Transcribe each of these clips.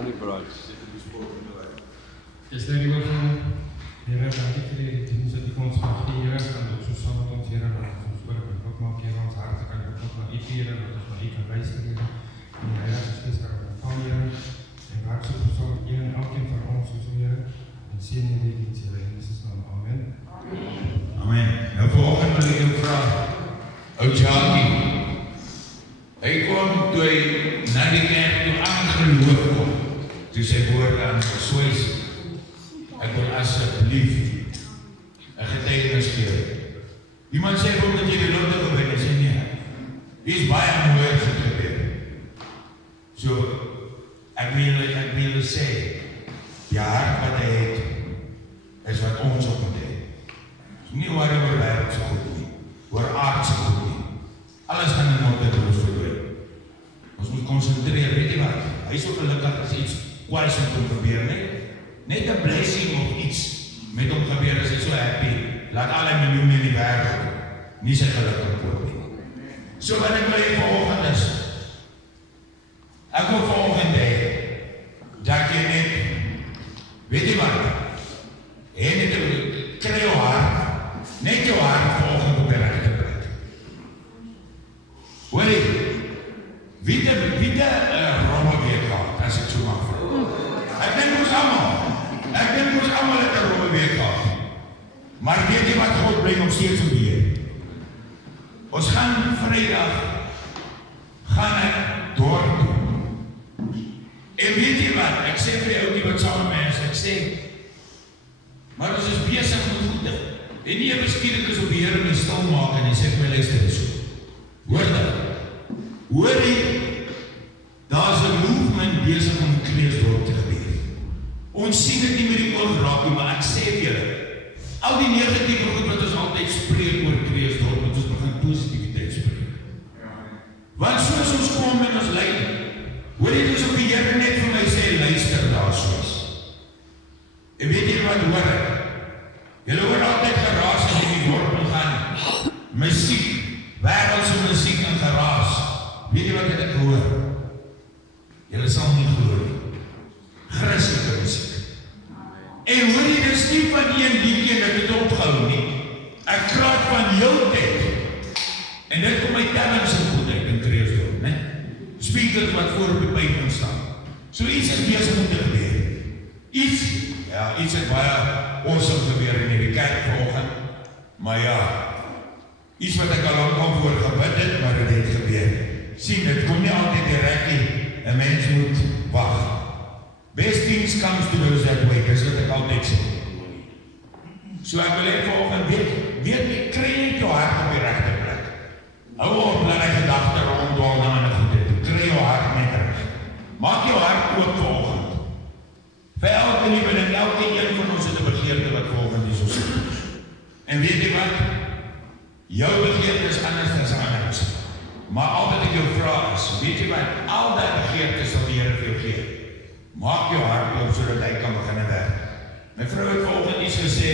Annie Bright. Is daar iemand van Here, dankie vir die dienste die ons mag gee, Here, en dat so saam met ons, Here, dat ons oor kan ook maak, Here, ons harte kan ook na U, Here, dat ons na U kan luister, Here, en die Heilige Gees kan ontvang, Here, en werk so persoon een en elkeen van ons, soos Here, en seën hierdie diens, Here, in Jesus naam, amen. Amen. Nou vanoggend wil ek jou vra, ou Jackie, hy kom toe hy na die kerk toe aangeloop kom, toe sy woorde aan verswees, ek wil asseblief 'n getuienis gee. Iemand sê ook dat jy die lotte gewen, sê nee. Hier is baie mooi gebeur. So, ek wil sê, die hart wat hy het, is wat ons ook moet hê. Nie oor wêreld se goed nie, oor aardse goed nie. Alles gaan in orde doen verdwyn. Ons moet konsentreer, weet jy wat? Hy is so gelukkig as iets kwais met hom gebeur, nee? Net 'n blessing of iets met hom gebeur, is hy so happy. Laat alle miljoene in die wêreld nie sy geluk koop nie. So wat ek wil hê vanoggend is, ek wil vanoggend hê, dat jy net, weet jy wat? Jy net kry jou hart, net jou hart vanoggend op die regte plek. Hoor jy, wie de rommelweek gehad, as ek so mag vra. Ek dink ons allemaal het 'n rommelweek gehad. Maar weet jy wat, God bly nog steeds op hier. Ons gaan Vrydag, gaan ek dorp toe. En weet jy wat, ek sê vir die oukie wat saam met my is, ek sê, maar ons is besig met goede. En nie beskielik is op die Here my stil maak en hy sê vir my luister so. Hoor dat? Hoor jy, daar is 'n movement besig om Kreeusdorp te gebeur. Ons sien dit nie met die oog raak nie, maar ek sê vir julle, al die negatiewe goed wat ons altyd spreek oor Kreeusdorp, moet ons begin positiwiteit spreek. Want soos ons kom en ons lei, hoor jy dus op die Here net vir my sê, luister daar soos. En weet jy wat hoor ek? Julle hoor altyd geraas as jy in die dorp gaan. Musiek, wêreldse musiek en geraas. Weet jy wat het ek hoor? Julle sal nie glo nie. Christelike musiek. En hoor jy, dis nie van een liedjie en ek het opgehou nie. Ek praat van jou tyd. En dit kom my tellings en goedheid in Kreeusdorp, né? Speakers wat voor op die pyp kan staan. So iets is besig om te gebeur. Iets het baie awesome gebeur in die kerk vanoggend. Maar ja, iets wat ek al lang voor gebid het, maar dit het gebeur. Sien, dit kom nie altyd direk nie. 'n Mens moet wag. Best things comes to those that wait, dis wat ek altyd sê. So ek wil net vanoggend weet, kry jy jou hart op die regte plek. Hou op, laat die gedagte ronddwaal na ander goede toe. Kry jou hart net reg. Maak jou hart oop vanoggend. Vir elke liewe en elke een van ons het 'n begeerte wat vanoggend hier so sit. En weet jy wat? Jou begeerte is anders as ander. Maar al wat ek jou vra is, weet jy wat? Al daai begeertes sal die Here vir jou gee. Maak jou hart oop sodat hy kan begin werk. My vrou het vanoggend iets gesê,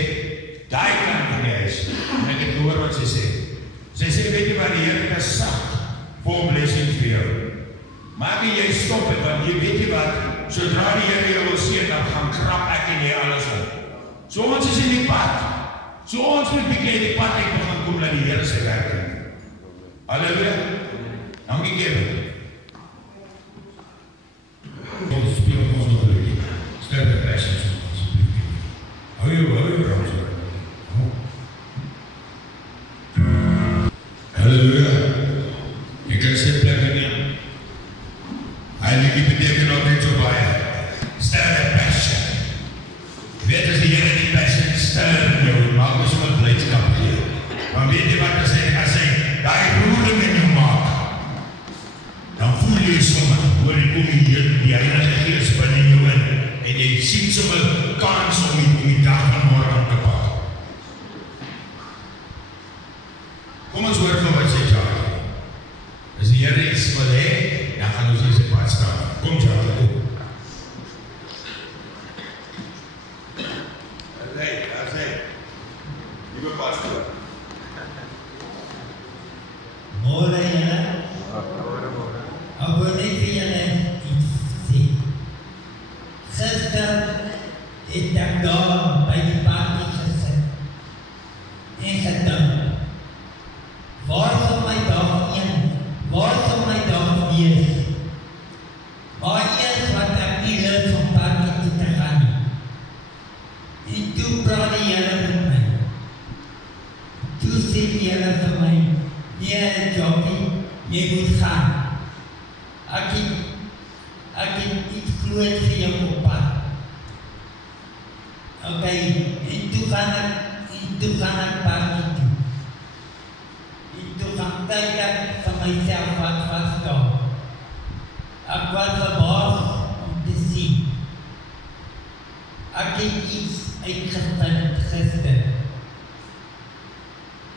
daai kant van die huis. En ek het gehoor wat sy sê. Sy sê, weet jy wat, die Here is sak vol blessings vir jou. Maak jy stop het, want jy weet jy wat, sodra die Here jou wil seën, dan gaan krap ek en jy alles op. So ons is in die pad. So ons moet bietjie in die pad uit begin kom na die Here se werk. Halleluja. Dankie Kevin. Ons speel ons nog lekker. Sterk de passions. Hou je Ramse. Halleluja. Jy kan sê plekke neem. Heilige beteken ook net so baie. Sterk de passion. Weet as die Here die passion sterk jou, maak ons met blydskap gee. Want weet jy wat as hy daai roering in jou maak, dan voel jy sommer, hoor jy kom die Heilige Gees binne jou in, en jy sien sommer kans om die dag van môre aan te pak. Kom ons hoor van wat sê Jacques. As die Here iets wil hê, dan gaan ons hier sy pad staan. Kom Jacques. Daar sê. Liewe pastor. Môre julle. Ek wil net vir julle iets sê. het ek daar by die party gesit en gedink, waar sal my dag wees? Maar eers wat ek nie lus om party toe te gaan nie. En toe praat die Here met my. Toe sê die Here vir my, nee Jockey, jy moet gaan. Ek het iets groot vir jou op pad. Ok, en toe gaan ek party toe. En toe gaan kyk ek vir myself wat was daar. Ek was verbaas om te sien. Ek het iets uitgevind gister.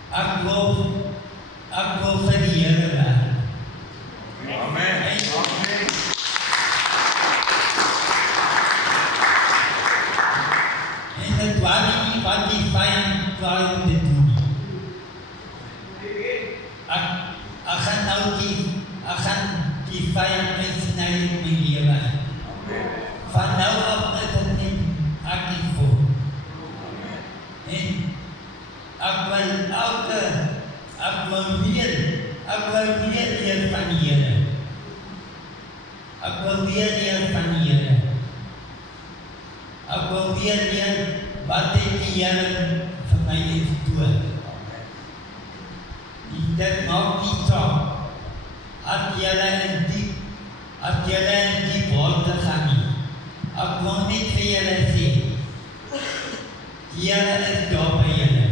Ek wil vir die Here werk. Amen. En dit was nie wat die vyand wou om te doen. Ek gaan die vyand uitsny in my lewe. Van nou af is dit net ek nie voor. En ek wil weer leer van die Here. Ek wil weer leer van die Here. Ek wil weer leer wat die Here vir my gedoen. Dit maak nie saak. As julle in die water gaan nie. Ek wil net vir julle sê, die Here is daar by julle.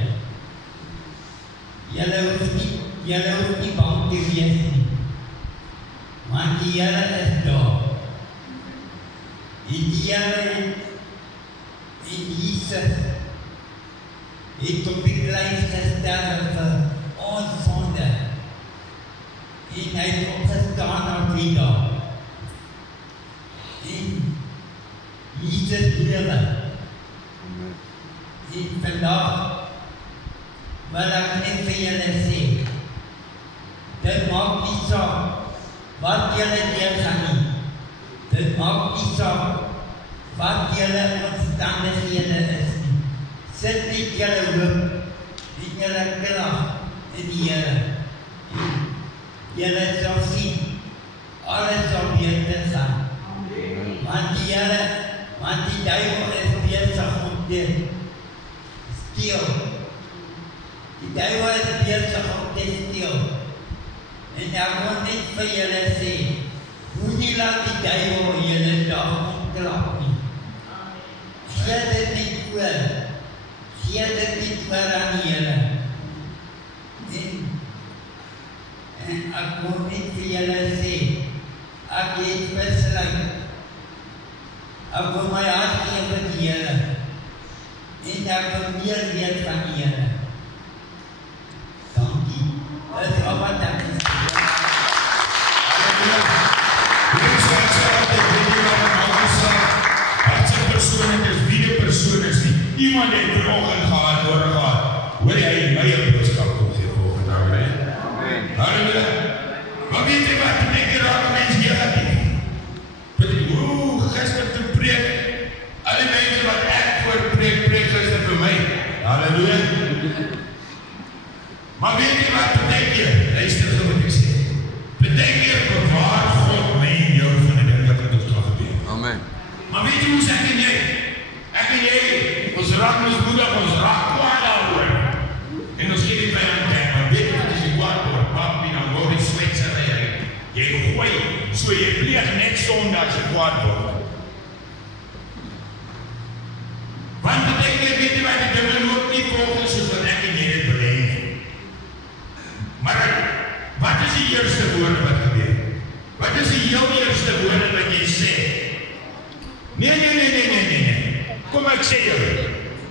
Julle hoef nie bang te wees nie. Want die Here is daar. En die Here en Jesus het op die kruis gesterf vir ons sonde. En hy het opgestaan na 3 dae. En Jesus lewe. En vandag wil ek net vir julle sê, dit maak nie saak wat julle deurgaan nie. Dit maak nie saak wat julle omstandighede is nie. Sit net julle hoop en julle krag in die Here. Julle sal sien, alles sal beter gaan. Want die duivel is besig om te steel. Die duivel is besig om te steel. En ek wil net vir julle sê, moenie laat die duivel julle dag omklap nie. Gee dit nie oor. Gee dit nie oor aan die Here. En ek wil net vir julle sê, ek het besluit. Ek wil my hart gee vir die Here. En ek wil meer weet van die Here. Dankie. Dit is al wat ek is. Halleluja. Wie is wat sê wat ek weet nie wat ek al gesê. Wat sy persoon het is, wie die persoon is nie. Iemand het vanoggend gehad. Hoor jy my boodskap kom gee volgende dag, hè? Halleluja. Maar weet jy wat, ek raak mens negatief. Gister te preek, alle mense wat ek voor preek gister vir my. Halleluja. Maar weet jy wat, betekent, luister so wat ek sê. Betekent bewaar God my en jou van die ding wat het ons gaan gebeur. Amen. Maar weet jy hoe sê ek en jy? Ek en jy, ons raak mismoedig, ons raak kwaad daaroor. En ons gee die vijand kijk, maar weet jy wat is die kwaad oor? Papi, dan word die swetserij. Jy gooi, so jy pleeg net sonde as jy kwaad word. Want betekent, weet jy wat, die dinge loop nie volgens soos wat ek en jy dit beleid. Maar wat is die eerste woorde wat gebeur? Wat is die heel eerste woorde wat jy sê? Nee. Kom ek sê jou,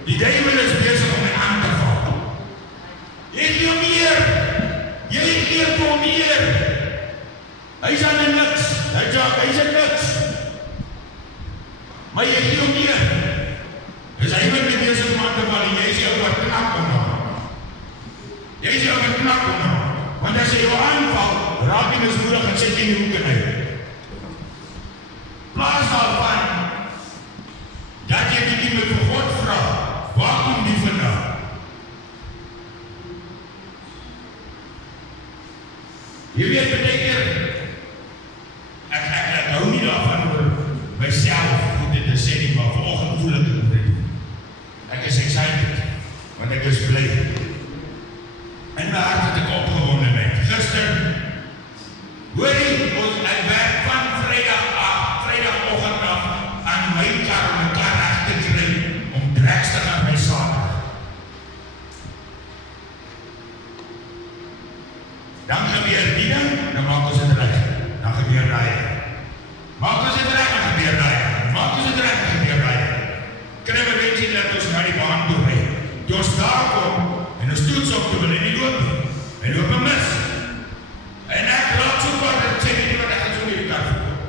die duivel is besig om my aan te val. Jy gee hom meer. Jy gee hom meer. Hy is aan die niks. Hy is aan niks. Maar jy gee hom meer. Is hy met die bezig om aan te val en jy is jou wat knap om nou. Jy is jou wat knap om nou. Want as hy jou aanval, raak jy mismoedig en sê jy nie hoek in hy. Plaas daarvan, dat jy die met is bly. In my hart het ek opgewondenheid. Gister, hoorie, ek werk van Vrydagoggend af aan my kar om mekaar reg te kry om treks te gaan by Saterdag. Dan gebeur die ding, dan maak ons dit reg. Dan gebeur daai. Maak ons dit reg, dan gebeur daai. Maak ons dit reg, dan gebeur daai. Kry my mensie dat ons na die baan toe ry. Toe ons daar kom, en ons toets op toe wil en die loop. En loop en mis. En ek laat so wat, en sê nie wat ek gaan so meer die kar verkoop.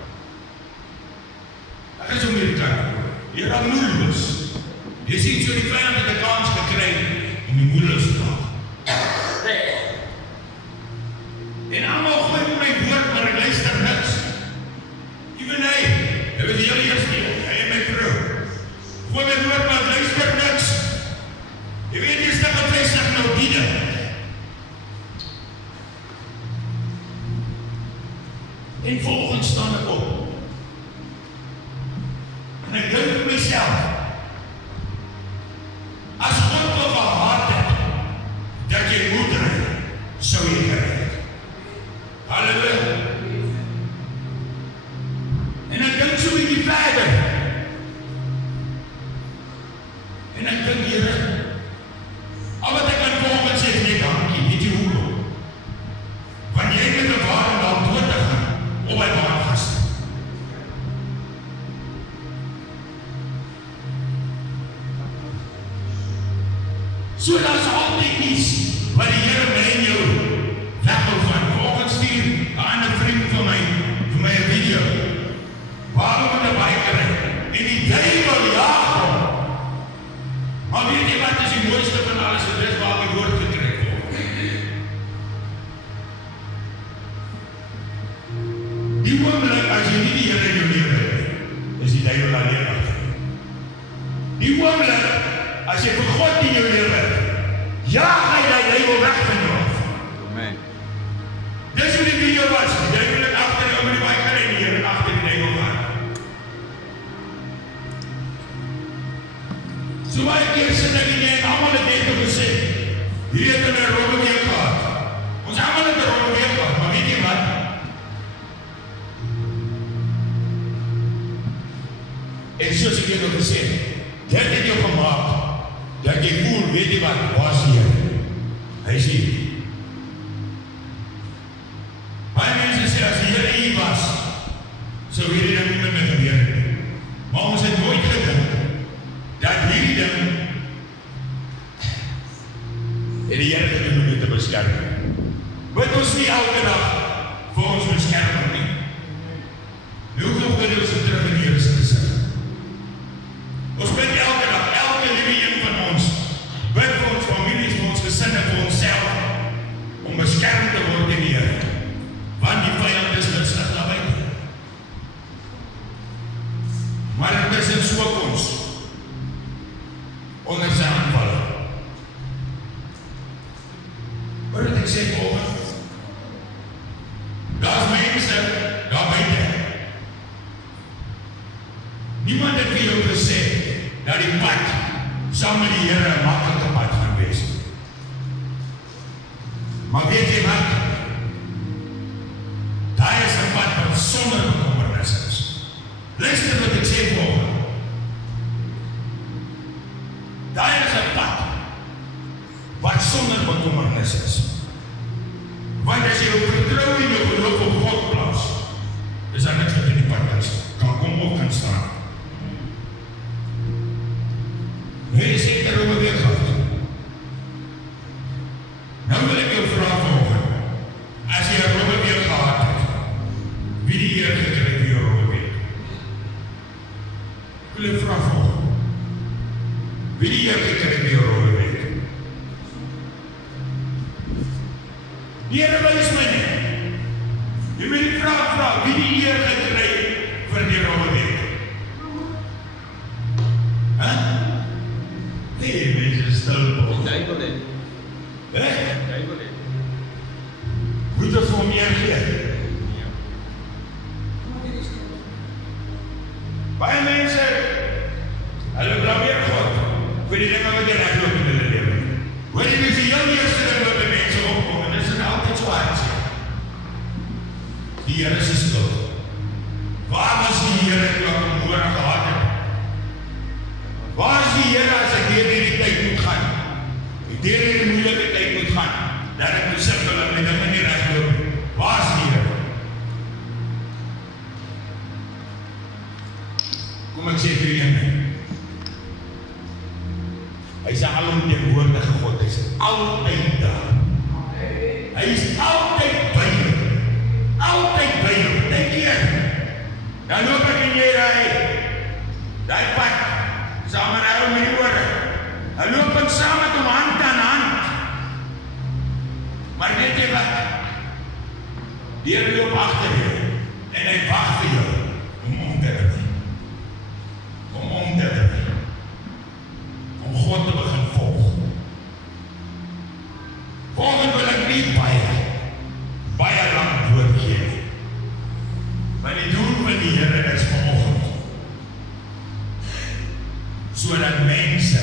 Ek gaan so meer die kar verkoop. Hier aan moedeloos. Jy sien so die vijand het 'n kans gekry om die moedeloos te maak. En allemaal gooi vir my woord, maar ek luister niks. Even hy het die hele eerste keer, hy en my vrou. Gooi my woord, maar ek luister niks. Jy weet jy stik op 50 nou diene. En volgens staan ek op. En ek dink vir myself, as God wil gehad het, dat jy moet ry, sou jy gery het. Halleluja. En ek dink so bietjie verder. En ek dink, Here, al wat ek kan volgens sê is net dankie, weet jy hoekom? Want jy met 'n ware dan dood te gaan, op my baan vast. So dat is altyd iets wat die Here my en jou weghou van. Vanoggend stuur 'n ander vriend van my vir my 'n video. Waarom met 'n biker ry? En die duiwel jaag hom. Maar weet jy wat is die mooiste van alles? En dis waar die woord getrek word. Die oomblik as jy nie die Here in jou lewe het, is die duiwel alleen agter. Die oomblik as jy vir God in jou lewe het, jaag hy die duiwel weg van jou af. Amen. Dis hoe die video was. Die duiwel het agter jou met die biker en die Here agter die duiwel gaan. So baie keer sit ek en jy en almal het net gesê, hier het 'n robbe week gehad. Ons almal het 'n robbe week gehad, maar weet jy wat? En soos ek nog gesê, dit het jou gemaak, dat jy voel, weet jy wat, was hier. Hy is hier. Baie mense sê, as die Here hier was, sou hierdie ding nie met my gebeur het. Maar ons het nooit gedink, dat hierdie ding en die Here het om te beskerm. Bid ons nie elke dag vir ons beskerming nie. Hoe genoeg bid ons terug in die Here se gesig. Ons bid elke dag, elke liewe een van ons, bid vir ons families, vir ons gesinne, vir onsself, om beskerm te word in die Here. Want die vyand is lustig na buite. Maar intussen soek ons onder sy aanvalle. Wat het ek sê volgende? Daar is mense daar buite. Niemand het vir jou gesê dat die pad saam met die Here 'n maklike pad gaan wees. Maar weet jy wat? Daar is 'n pad wat sonder bekommernis is. Luister wat ek sê volgende. Daar is 'n pad wat sonder bekommernis is. Want as jy jou vertrou en jou geloof op God plaas, is daar niks wat in die pad kan kom of kan staan. Jy sê ter oor weer gehad. Nou wil ek jou vra vanoggend, as jy 'n robbe weer gehad het, wie die Here gekry vir jou robbe weer? Ek wil jou vra vanoggend, wie die Here gekry vir jou robbe weer? Die Here wys my nie. Jy moet die vraag vra, wie die Here gekry vir die robbe weer? Nee, mense stil. Die duiwel het. Die duiwel het. Moet er vir meer gee. Ja. Baie mense, hulle blameer God vir die dinge wat jy regloop in hulle lewe. die Here se skuld. Waar was die Here toe ek hom nodig gehad het? Waar is die Here as ek deur hierdie tyd moet gaan? Ek deur hierdie moeilike tyd moet gaan, dat ek besukkel en my dinge nie regloop nie. Waar is die Here? Kom ek sê vir julle, hy is 'n alomteenwoordige God, hy is altyd daar. Hy is altyd by jou. Altyd by jou. Dink keer. Dan loop ek en jy daai pad, saam met hy met die ore. Hy loop ek saam met hom hand aan hand. Maar weet jy wat? Die Here loop agter jou en hy wag vir jou om te draai. Om te draai. Om God te begin volg. Volgende wil ek nie baie lang doorgee nie. Maar die doel van die Here is vanoggend, sodat mense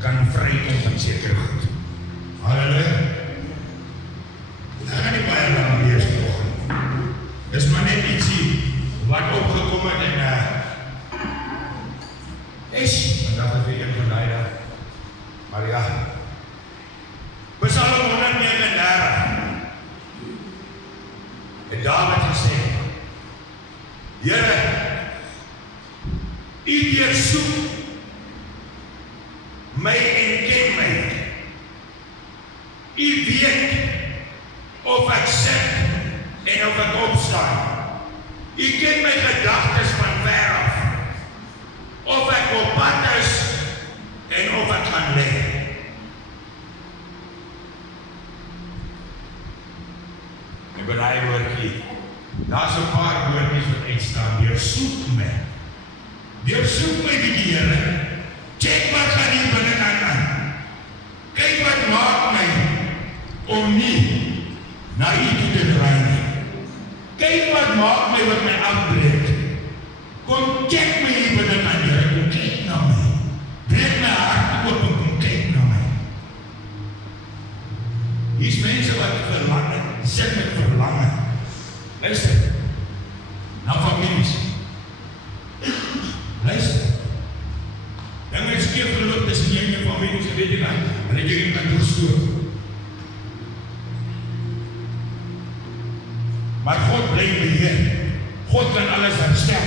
kan vrykom van sekere goed. Halleluja. Dit gaan nie baie lang wees vanoggend. Dis maar net ietsie wat opgekom het en en dat het weer een van die daar. Maar ja, Psalm 139 het Dawid gesê, Here, U deursoek my en ken my. U weet of ek sit en of ek opstaan. U ken my gedagtes van ver af. Of ek op pad is en of ek gaan lê. En by daai woordjie, daar's 'n paar woordjies wat uitstaan. Deursoek my. Deursoek my die Here. Check wat gaan hier binnekant aan. Kyk wat maak my om nie na U toe te draai nie. Kyk wat maak my wat my afbreek. Kom check my hier binnekant, Here. Kom kyk na my. Breek my hart oop en kom kyk na my. Hier's mense wat verlang, sit met verlange. Luister, na families. Luister. Dan is skeef geloop tussen jy en jou familie, so weet jy wat, en dat jy kan doorstoot. Maar God bly beheer. God kan alles herstel.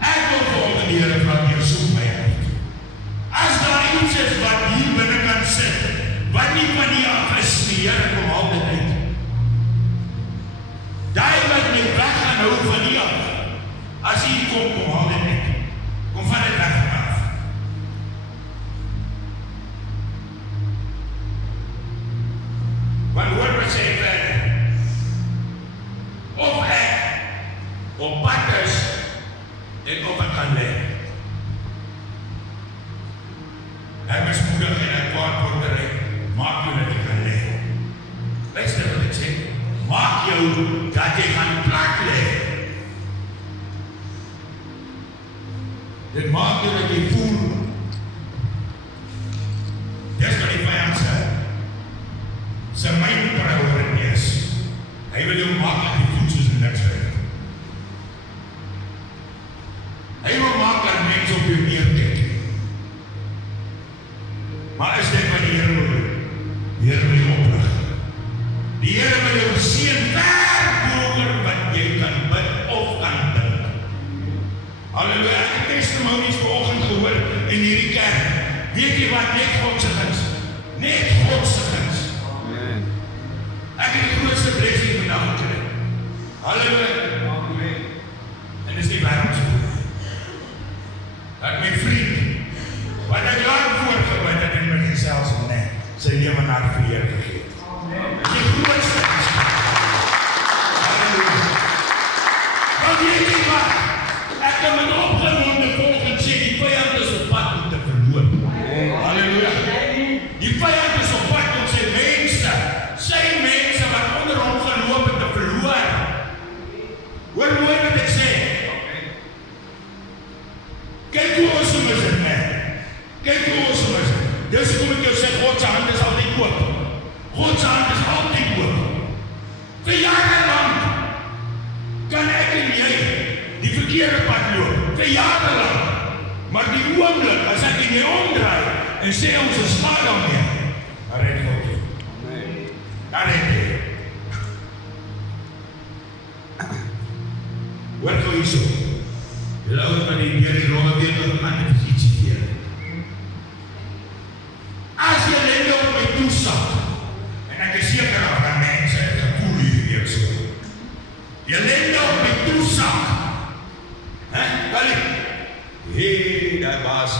Ek wil volgens die Here vra, deursoek my uit. As daar iets is wat hier binnekant sit, wat nie van die af is nie, Here, kom haal dit uit. Daai wat my weg gaan hou van die af, as U kom haal dit uit. Kom van dit weg af. Want hoor wat sê verder. Of ek op pad is en of ek kan lê. Ek is moedig en ek paardportery, maak jou dat jy kan lê. Luister wat ek sê, maak jou dat jy gaan plak lê. Dit maak jou dat jy voel. Dis wat die vyand sê. Sy myn priority is. Hy wil jou maak dat jy voel soos in niks werk. Hy wil maak dat mense op jou neerkyk. Maar is dit wat die Here wil doen? Die Here wil jou oprig. Die Here wil jou seën ver boor wat jy kan bid of kan dink. Halleluja, ek het testimonies vanoggend gehoor in hierdie kerk. Weet jy wat? Net God se guns. Net God se guns. Amen. Ek het die grootste blessing vandag gekry. Halleluja. Amen. En dis die wêreld se goed. Dat my vriend, wat ek jaar voorgebid het en met gesels en net, sy lewe na die Here gegee. Amen. Die grootste is. Halleluja. Want weet jy wat? Ek kan met opgewonde volgend sê, die vyand is op pad om te verloor. Halleluja. Die vyand is op pad om sy mense wat onder hom geloop het te verloor. Hoor mooi wat ek sê. Kyk hoe awesome is dit, man. Kyk hoe awesome is dit. Dis hoekom ek jou sê, God se hand is altyd oop. God se hand is altyd oop. Vir verkeerde pad loop, vir jare lang. Maar die oomblik, as ek in die omdraai, en sê ons is slaag daarmee, dan red God jou. Dan red jy. Hoor gou hierso. Julle ouens wat die Here die rolle weer nog aan het iets hier. As jy lende op my toesak, en ek is seker dat mense het gevoel hierdie week so. Jy lende op my toesak. Hé, daar was.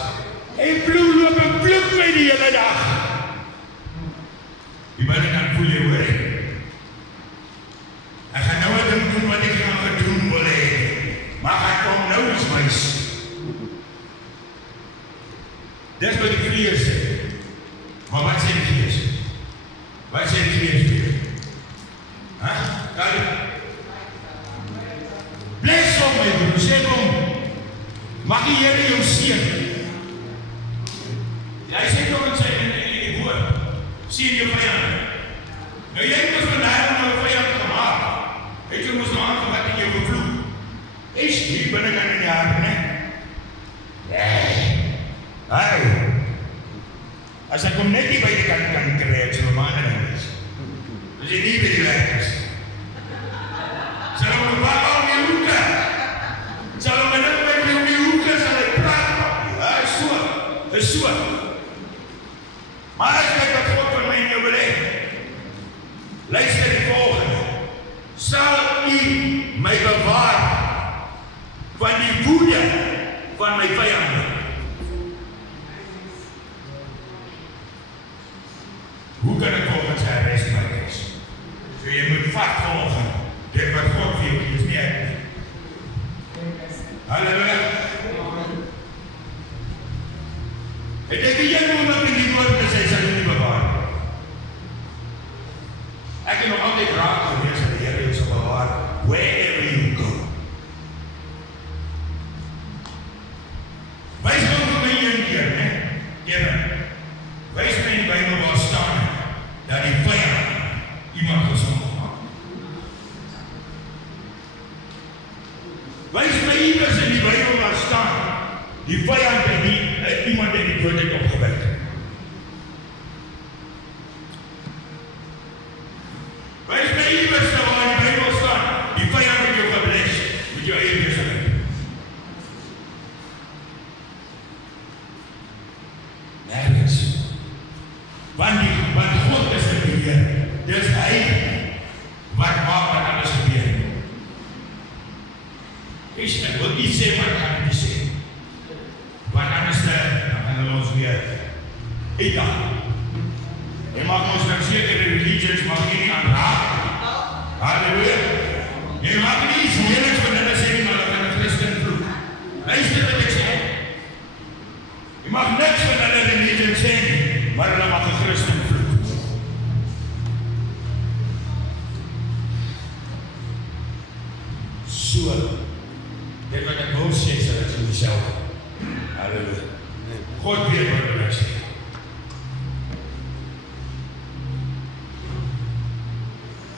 En bloed loop en vloek my die hele dag. Die buiten kan voel jy hoor. Ek gaan nou wat doen wat ek gaan gedoen wil hê. Maar ek kom nou eens wys. Dis wat die vlees sê. Maar wat sê die vlees? Wat sê die vlees weer? Bless hom my broer, sê hom. Mag die Here jou seën. Hy sê toch in sy woord, sien jou vijand. Nou jy moes vandaag nou vijand gemaakt. Het jy moes nou aangevat en jou gevloek. Is hier binnenkant in die hart, ne? Nee. Hey. As ek hom net nie by die kant kan kry, het so maanden is. As jy nie by die werk is. Sal hom een paar al die hoeke. Sal hom een by die hoeke, sal hy praat. Ja, is so. Maar as kyk wat God van my en jou wil hê, luister die volgende. Sal U my bewaar van die woede van my vyande. Hoe kan ek volgens sy rest my wees? So jy moet vat volgen, dit wat God vir jou is nie ek. Halleluja. Het ek die een moment in die woord gesê, sal jy nie bewaar. Ek het nog altyd raak gewees dat die Here jou sal bewaar, wherever you go. Wys nou vir my een keer, ne? Here, wys my in die Bybel waar staan, dat die vyand iemand gesond maak. Wys my iewers in die Bybel waar staan, die vyand het iemand in die doodheid opgewek. Wys my iewers waar in die Bybel staan, die vyand het jou gebles, met jou eie besigheid. Nergens. Want God is die Heer. Dis hy wat maak dat alles gebeur. Ek wil nie sê wat ek kan nie sê. Want anders dan gaan hulle ons weer uitdaag. En mag ons nou sekere religions mag nie aanraak. Halleluja. En mag nie iets moeilijks van hulle sê, maar hulle gaan een Christen vloek. Luister wat ek sê. Je mag niks van hulle religions sê, maar hulle mag een Christen vloek. So, dit wat ek wil sê, sal ek vir myself. Halleluja. God weet wat wil ek sê.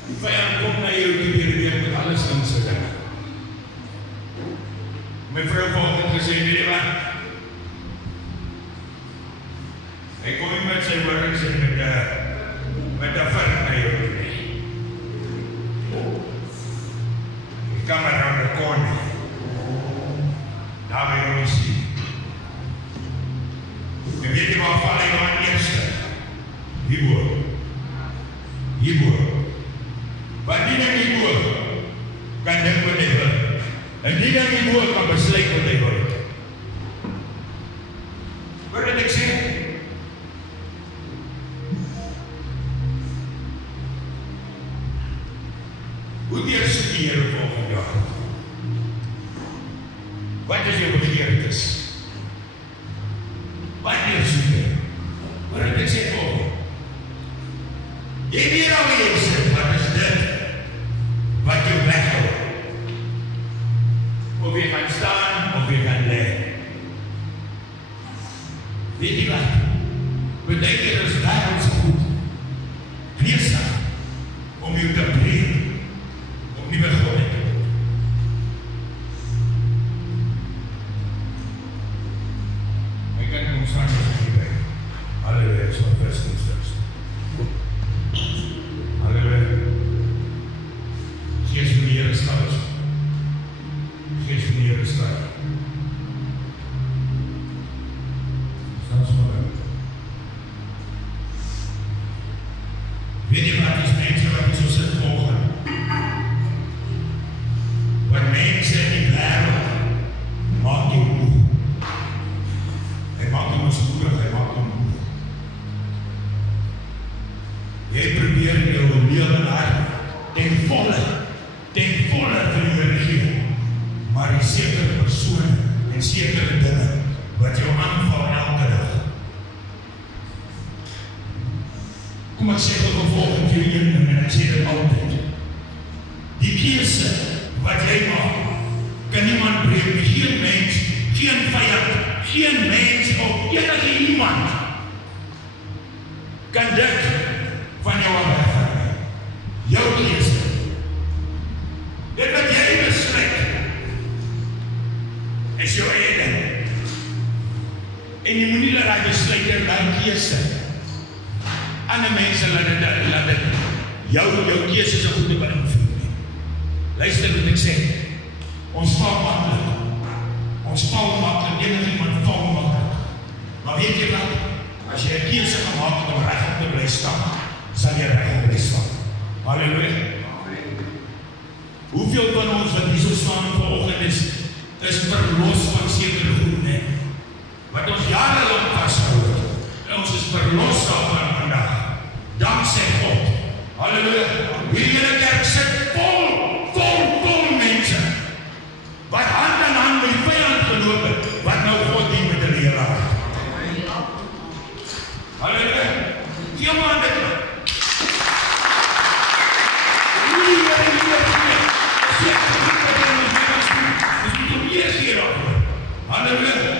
Die vyand kom na jou toe weer met alles in sy dinge. My vrou vanoggend gesê, weet jy wat? Hy kom nie met sy woordings en met 'n vink na jou toe nie. Die kamer aan die corner. Daar wil jy sien. En weet jy waar val hy nou aan eerste? Hierboor. Wat die ding hierboor kan dink wat hy wil. En die ding hierboor kan besluit wat hy wil. Hoor wat ek sê? Hoe deursoek die Here volgende jaar? Wat is jou begeertes? Wat deursoek jy? Hoor wat ek sê volgende? Jy weet al wie jy sê, wat is dit? Wat jou weghou? Of jy gaan staan, of jy gaan lê. Weet jy wat? Betekent is daarom so goed. Kneestaan, om jou te breek, om nie meer God te doen. staan ons in die bek. Halleluja, is wat first things first. Halleluja. Gees van die Here is alles. Gees van die Here is alles. Staan so maar. Weet jy wat is mense wat so sit volgen? Wat mense in die wêreld maak jy moe. Hy maak ons moedig, hy maak ons moe. Jy probeer jou lewe hart ten volle vir die Here gee. Maar die sekere persone en sekere dinge wat jou aanval elke dag. Kom ek sê tot gevolg vir jou een en ek sê dit altyd. Die keuse wat jy maak, kan niemand breek nie. Geen mens, geen vyand, geen mens of enige iemand kan dit van jou weggaan. Jou keuse. Dit wat jy besluit is jou eie ding. En jy moet nie laat hy besluit in my keuse. Ander mense laat dit jou keuse is 'n goeie beïnvloed nie. Luister wat ek sê. Ons val maklik, enigiemand val maklik. Maar weet jy wat? As jy 'n keuse gemaak het om regop te bly staan, sal jy regop bly staan. Halleluja. Hoeveel van ons wat hier so staan vanoggend is verlos van sekere goed, nee? Wat ons jarelang vashou het. Ons is verlos daarvan vandag. Dankzij God. Halleluja. Hierdie hele kerk sit vol mense. Wat hand aan hand met die vyand geloop het, wat nou God dien met hulle hele hart. Halleluja. Gee maar dit. Halleluja.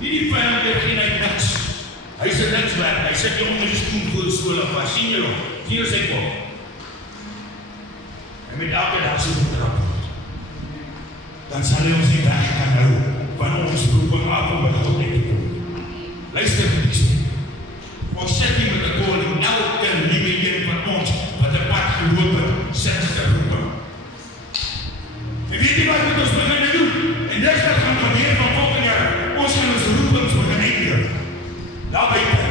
Die vyand het geen niks. Hy sê niks werk. Hy sê jy onder die stoel voor die skool af. Waar sien jy hom? Hier is hy kom. En met elke dag so betrap. Dan sal hy ons nie weg kan hou van ons roeping af om by God uit te kom. Luister wat ek sê. Ons sit hier met 'n koning, elke liewe een van ons wat 'n pad geloop het, sit te roeping. En weet jy wat moet ons begin doen? En dis wat gaan gebeur van volgende jaar. Ons gaan ons roepings begin uitleef. Daar buite.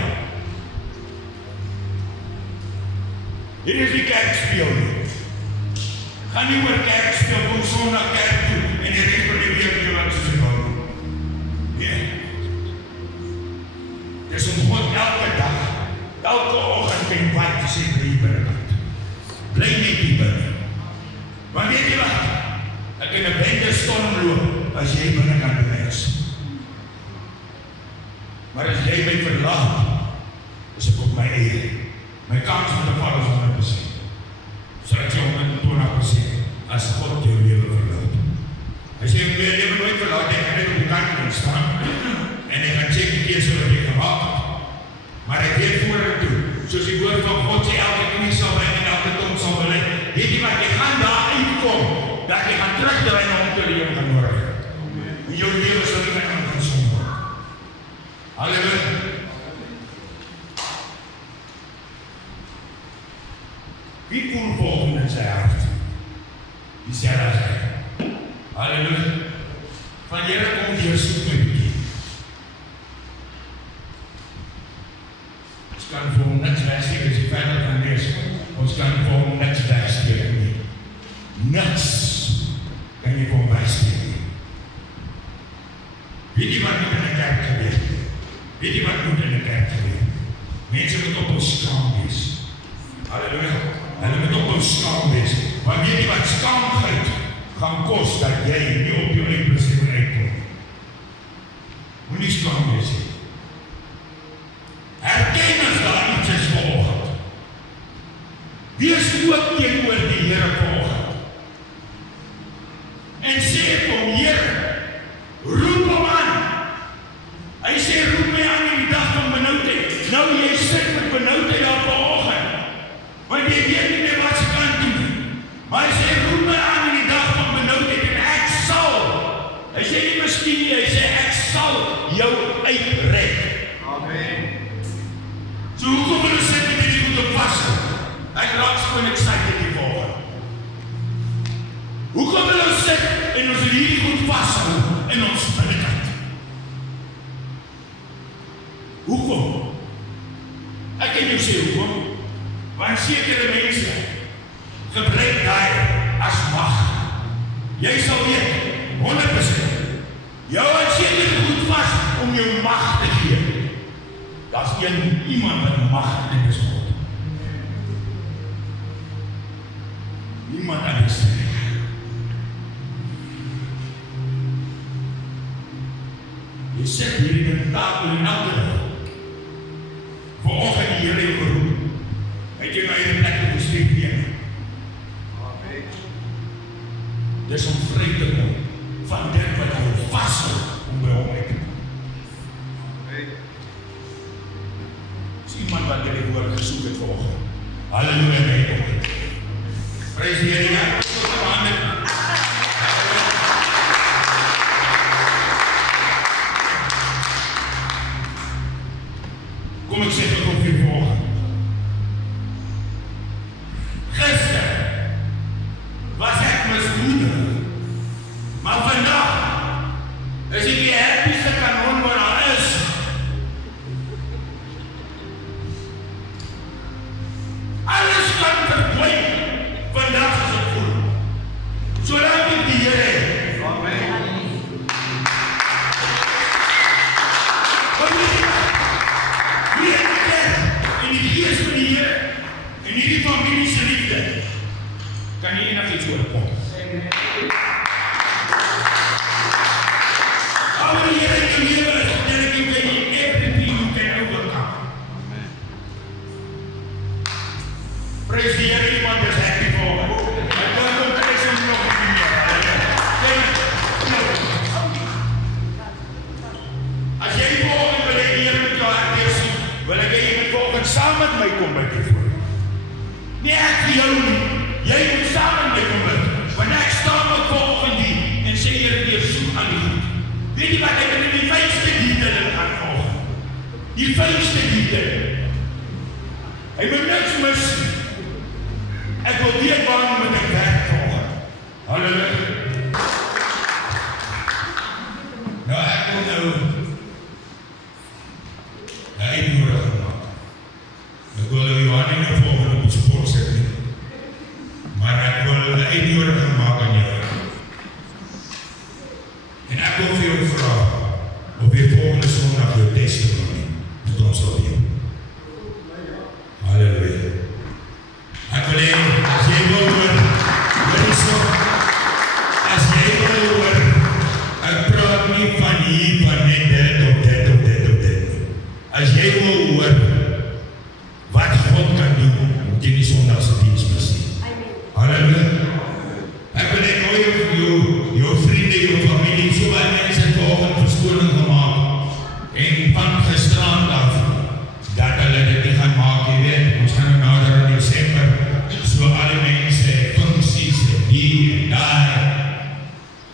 Hier is die kerkspeel nie. Gaan nie oor kerkspeel, kom Sondag kerk toe en die rest van die week nie wat soos jy wou. Nee. Dis om God elke dag, elke oggend kan wat te sê bly binnekant. Bly nie die binne. Want weet jy wat? Ek kan 'n bende storm loop as jy binnekant is. Maar as jy my verlaat, is ek op my eie. My kans om te val is 100%. So ek sê 120% as God jou lewe verlaat. As jy jou lewe nooit verlaat, jy kan net op die kant staan en jy kan check die keuse wat jy gemaak het. Maar ek weet vorentoe, soos die woord van God sê, elke knie sal buig en elke tong sal bely. Weet jy wat, jy gaan daar uitkom, dat jy gaan terugdraai na om te lewe gaan nodig. En jou lewe sal nie meer kan som word. Halleluja. Wie voel volgende in sy hart? Die sê as hy. Halleluja. Van Here kom weer soek my bietjie. Ons kan vir hom niks wegsteek as jy verder kan lees. Ons kan vir hom niks wegsteek nie. Niks kan jy vir hom wegsteek nie. Weet jy wat moet in 'n kerk gebeur? Weet jy wat moet in 'n kerk gebeur? Mense moet op ons skaam wees. Halleluja. Hulle moet op ons skaam wees. Want weet jy wat skaamheid gaan kos dat jy nie op jou eie presies uitkom. Moenie skaam wees nie. Erken as daar iets is vanoggend. Wees ook teenoor die Here vanoggend. En sê vir hom, Here, roep hom aan. Hy sê, roep my aan in die dag van benoudheid. Nou jy sit met benoudheid daar vanoggend. Want jy weet nie meer wat jy kan doen. Maar hy sê, roep my aan in die dag van benoudheid en ek sal. Hy sê nie miskien nie, hy sê ek sal jou uitred. So hoekom wil ons sit met hierdie goed op vashou? Ek raak skoon excited die volgende. Hoekom wil ons sit en ons hierdie goed vashou in ons binnekant? Hoekom? Ek kan jou sê hoekom. Want sekere mense gebruik daai as mag. Jy sal weet, 100%. Jou het seker goed vas om jou mag te gee. Daar's iemand wat mag en dis God. Niemand anders nie. Jy sit hier in die tafel en elke dag. Vanoggend die Here jou geroep. Het jy my in plek gesteek weer? Amen. Dis om vry te kom van dit wat jou vashou om by hom uit te kom. Amen. Is iemand wat die woord gesoek het vanoggend? Halleluja, my God. Prys die Here, ja. Tot die hande. Kom ek sê tot op die vanoggend. Gister was ek mismoedig, maar vandag is ek die happieste kanon wat daar is. Alles kan verdwyn, vandag is ek voel. Zolang ek die Here het. Amen. In die gees van die Here, in hierdie familie se liefde, kan jy enigiets oorkom. Al die Here in jou lewe is, dan ek jy kan jy everything you can overcome. Praise die Here, iemand is happy for it. Ek kan ook praise hom nog meer. As jy volgende wil die Here met jou hart weer sien, wil ek jy met volgende saam met my kom by die voor. Nee, ek vir jou nie. Jy moet saam met my kom bid. Want ek staan met volgende die en sê Here weer soek aan die goed. Weet jy wat, ek het in die fynste detail gaan volg. Die fynste detail. Hy moet niks mis. Ek wil weet waarom moet ek werk volg. Halleluja. Nou ek wil nou uitnodig gemaak. Ek wil Johan nie volgende op die sport sit nie. Maar ek wil uitnodig gemaak aan jou. En ek wil vir jou vraag, op die volgende Sondag jou testimony met ons sal deel. Halleluja. Ek wil hê, as jy wil hoor, as jy wil hoor, ek praat nie van hier, van net dit of dit of dit of dit. As jy wil hoor, wat God kan doen, moet jy die Sondagse diens mis nie. Halleluja. Ek wil net jou vriende, jou familie, so baie mense het vanoggend verskoning gemaak en van gisterand af dat hulle dit nie gaan maak, jy weet, ons gaan nou nader in Desember, so alle mense, funksies, die en daai,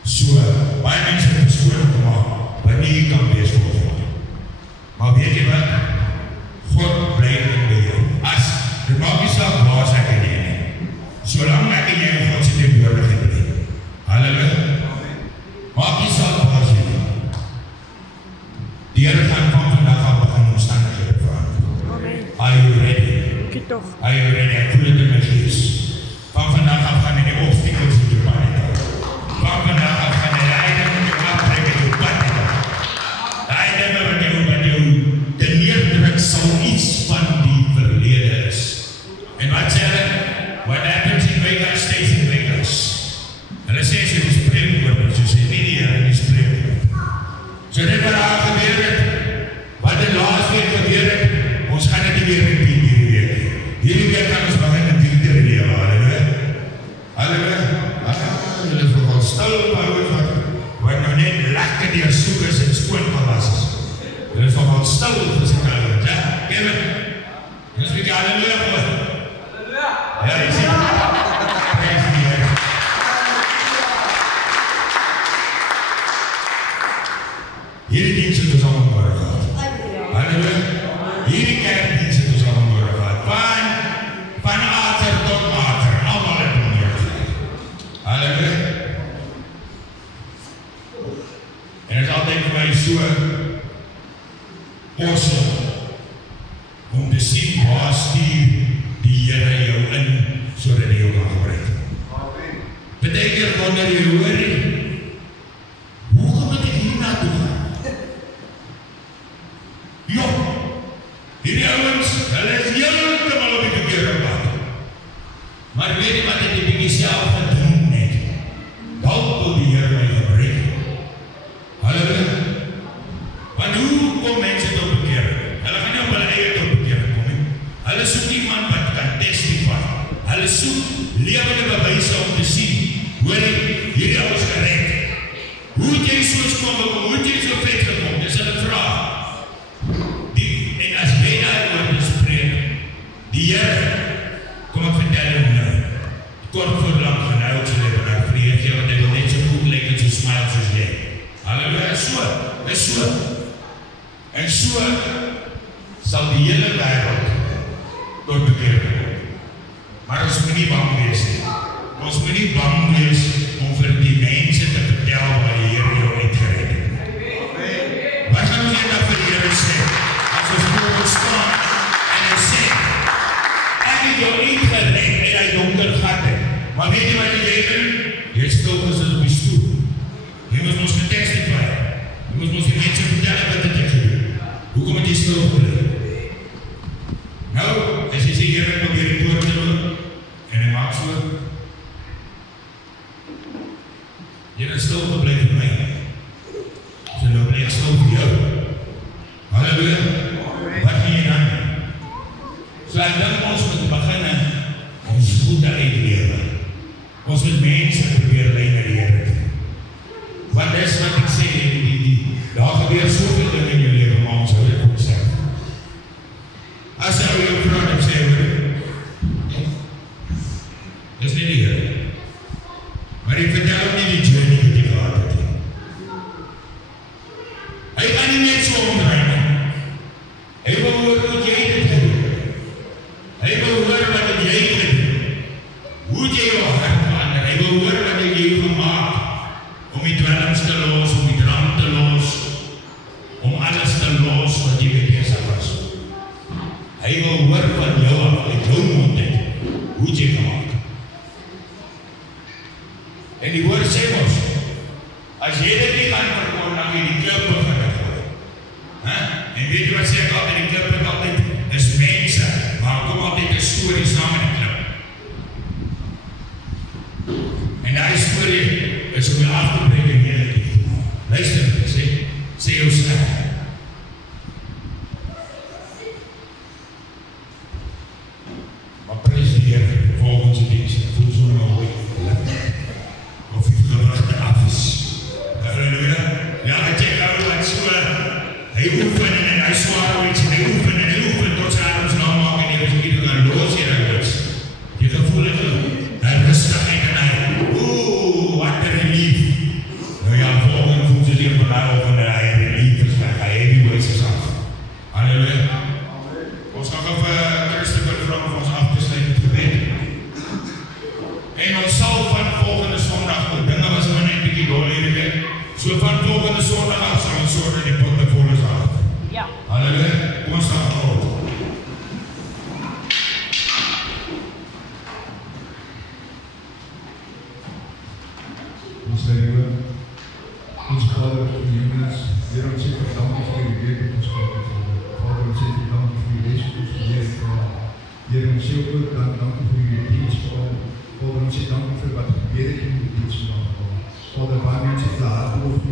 so baie mense het verskoning gemaak, wat nie kan wees volgende. Maar weet jy wat? God bly in by jou. As, dit maak nie saak waar is ek in jy nie. Solang ek in jy God se teenwoordigheid bly. Halleluja. Maak nie saak waar is jy nie. Die Here gaan van vandag af begin omstandighede verander. Are you ready? Are you ready? Ek voel dit in my gees. Van vandag af gaan die obstakels in jou pad hê. Van vandag af gaan die leiding in jou aftrek in jou pad hê. Daai dinge wat jou te neerdruk sal iets van die verlede is. En wat sê hulle? What happens in Vegas stays in Vegas. Hulle sê sy die spreekwoord, so sê nie die Here die spreekwoord. So dit wat daar gebeur het, wat die laas week gebeur het, ons gaan dit nie weer repeat hierdie week. Hierdie week gaan ons begin in die lewe, halleluja. Halleluja. Hulle is nogal stil wat nou net lekker deur soek is en skoon gewas is. Hulle is nogal stil gestel, ja, Kevin. Ons moet jy halleluja hoor. Halleluja. Ja, jy sien. Praise die Here. Hierdie diens het ons allemaal gehad. Halleluja. Hierdie kerkdiens het ons En dit is altyd vir my so awesome om te sien waar stuur die Here jou in sodat jy jou kan gebruik. Partykeer wonder jy, hoor, hoe kom ek hier na toe gaan? Ja, hierdie ouens, hulle is heeltemal op die verkeerde pad. Maar weet jy wat het die bietjie self gedoen net? Dalk wil die Here my gebruik. Halleluja. Want hoe kom mense tot bekering? Hulle gaan nie op hulle eie tot bekering kom nie. Hulle soek iemand wat kan testify. Hulle soek lewende bewyse om te sien, hoor jy, hierdie ouens gered. Hoe het jy soos kom gekom? Hoe het jy so vet gekom? Dis hulle vraag. En as jy daar oor bespreek, die Here, kom ek vertel jou nou, kort voor lang gaan hy ook sy leven naar vreeg, want hy wil net so goed lyk en so smile soos jy. Halleluja, is so. En so sal die hele wêreld tot bekering kom. Maar ons moet nie bang wees nie. Ons moet nie bang wees om vir die mense te vertel wat die Here jou uitgered het. Wat gaan ons eendag vir die Here sê? As ons voor ons staan en hy sê, ek het jou uitgered uit die donker gat het. Maar weet jy wat jy doen? Jy het stil gesit op die stoel. Jy moes ons getestify. Jy moes ons die mense vertel wat het jy gedoen. Hoekom het jy stil gebleef? Nou, as jy sê, Here, ek wil weer die poort te doen, en hy maak so, jy het stil gebleef vir my. So nou bly ek stil vir jou. Halleluja. Wat gaan jy dan? So ek dink ons moet begin ons goede uitlewe. Ons moet mense probeer lei na die Here. Want dis wat ek sê, daar gebeur soveel dinge in jou lewe, maar ons hou dit op self. As jy jou vrou net sê, hoor, dis nie die Here. Maar ek vertel ook nie die journey wat jy gehad het. Hy kan nie net so omdraai nie. Hy wil hoor wat jy dit gedoen. Hy wil hoor wat het jy gedoen. Hoe jy jou hart verander. Hy wil hoor wat jy gemaakt om die dwelms te los, om die drank te los, om alles te los wat jy mee besig was. Hy wil hoor van jou af, uit jou mond uit, hoe jy gemaakt. En die woord sê ons, as jy dit nie gaan verkoon, dan jy die klippe gaan gooi. En weet jy wat sê ek altyd, die klippe altyd is mense, maar kom altyd een story saam met die klip. En die story is om jou af te breek en negatief te maak. Luister, sê jou sleg. Maar prys die Here, volgens die dienst, ek voel so nou goed. Of die gewigte af is. Halleluja. Ja, ek check out wat so, hy oefen en hy swaar iets, en hy oefen tot sy adem's nou maak, en hy is nie gaan los hier en los. Die gevoel het hy rustigheid en hy, wat een relief. Nou ja, volgende voel sy hier van hy op en hy relief is weg, hy het die woordses af. Halleluja. Ons gaan gauw Christopher vra om ons af te sluit met gebed. En ons sal van volgende sondag, dinge was maar net bietjie dol hierdie, so van volgende sondag af sal ons sorg dat die potte vol is af. Ja. Halleluja, kom ons staan vol. Ons Here, ons Vader in die hemels, Here, ons sê dankie vir die week wat ons gehad het. Vader, ons sê dankie vir die les wat ons geleer het. Here, ons sê ook dankie vir die diens, Vader, ons sê dankie vir wat gebeur het in die diens vandag. Vader, waar mense te hard hoofd